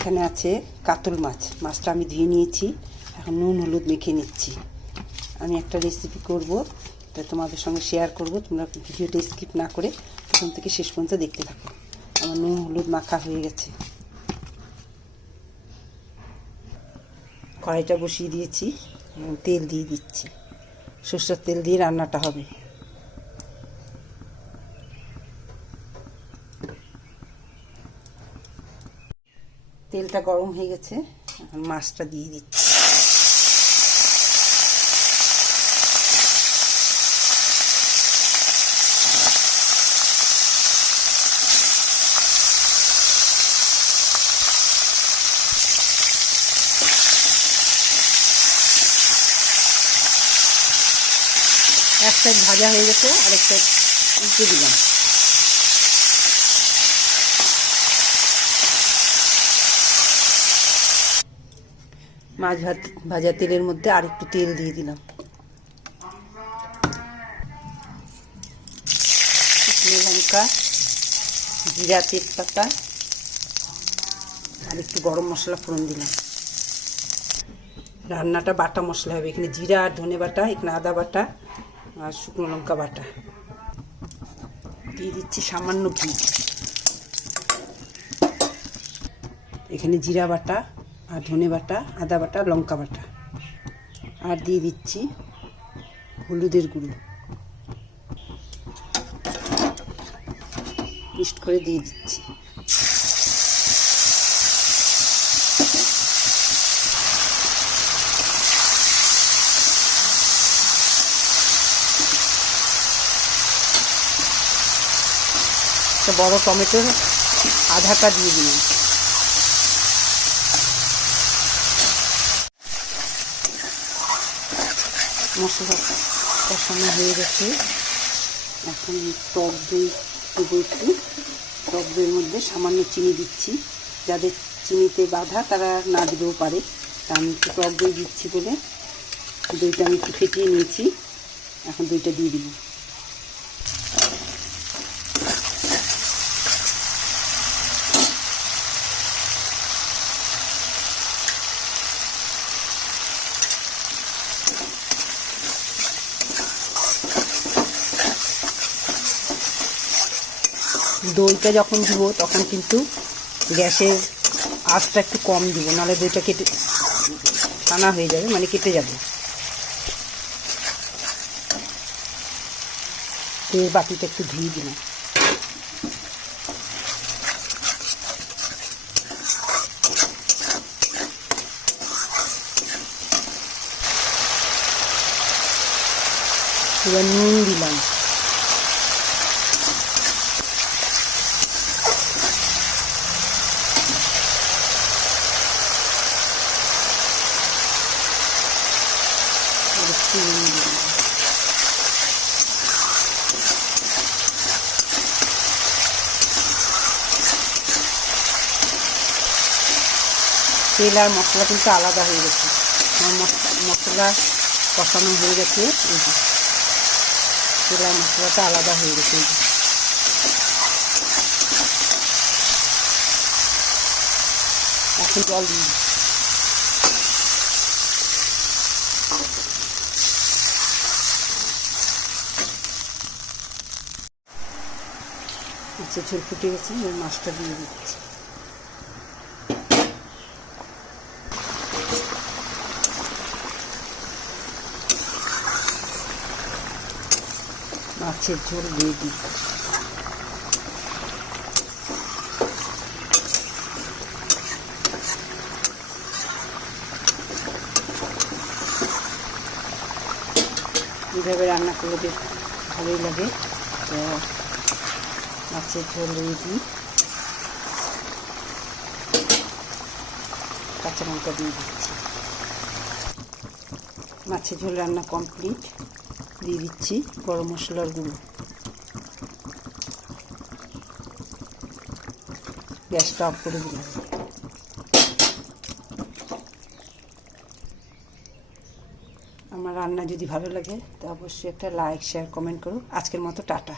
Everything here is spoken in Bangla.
এখানে আছে কাতল মাছ। মাছটা আমি ধুয়ে নিয়েছি, এখন নুন হলুদ মেখে নিচ্ছি। আমি একটা রেসিপি করব, তা তোমাদের সঙ্গে শেয়ার করব। তোমরা ভিডিওটা স্কিপ না করে প্রথম থেকে শেষ পর্যন্ত দেখতে থাকো। আমার নুন হলুদ মাখা হয়ে গেছে। কড়াইটা বসিয়ে দিয়েছি, তেল দিয়ে দিচ্ছি। সরষের তেল দিয়ে রান্নাটা হবে। তেলটা গরম হয়ে গেছে, এখন মাছটা দিয়ে দিচ্ছি। এক সাইড ভাজা হয়ে গেছে, আরেক সাইড উল্টে দিলাম। মাছ ভাজা তেলের মধ্যে আর একটু তেল দিয়ে দিলাম। শুকনো লঙ্কা, জিরা, তেজপাতা আর একটু গরম মশলা ফোড়ন দিলাম। রান্নাটা বাটা মশলা হবে, এখানে জিরা আর ধনে বাটা, এখানে আদা বাটা আর শুকনো লঙ্কা বাটা। দিয়ে দিচ্ছি সামান্য ঘি। এখানে জিরা বাটা আর ধনে বাটা, আদা বাটা, লঙ্কা বাটা, আর দিয়ে দিচ্ছি হলুদের গুঁড়ো। মিক্সড করে দিয়ে দিচ্ছি। একটা বড় টমেটোর আধাটা দিয়ে দিলাম। মশলা কষানো হয়ে গেছে, এখন টক দই দেবো একটু। টক দইয়ের মধ্যে সামান্য চিনি দিচ্ছি। যাদের চিনিতে বাধা তারা না দিতেও পারে, তা আমি একটু টক দই দিচ্ছি বলে দইটা আমি একটু ফেটিয়ে নিয়েছি। এখন দইটা দিয়ে দিব। দইটা যখন দিব তখন কিন্তু গ্যাসের আঁচটা একটু কম দিব, নাহলে দইটা কেটে টানা হয়ে যাবে, মানে কেটে যাবে। দইয়ের বাটিটা একটু ধুয়ে দিলাম। এবার নুন দিলাম। তেল আর মশলা কিন্তু আলাদা হয়ে গেছে। আমার মশলা কষানো হয়ে গেছে, এই যে তেল আর মশলাটা আলাদা হয়ে গেছে। এই যে এখন জল দিই। আচ্ছা, ঝোল ফুটে গেছে, এবার মাছটা দিয়ে দিচ্ছি। মাছের ঝোল দিয়ে দিই। এইভাবে রান্না করলে বেশ ভালোই লাগে। তো মাছের ঝোল দিয়ে দিই, কাঁচা লঙ্কা দিয়ে দিচ্ছি। মাছের ঝোল রান্না কমপ্লিট। দিয়ে দিচ্ছি গরম মশলার গুঁড়ো। গ্যাসটা অফ করে দিলাম। আমার রান্না যদি ভালো লাগে তো অবশ্যই একটা লাইক, শেয়ার, কমেন্ট করো। আজকের মতো টাটা।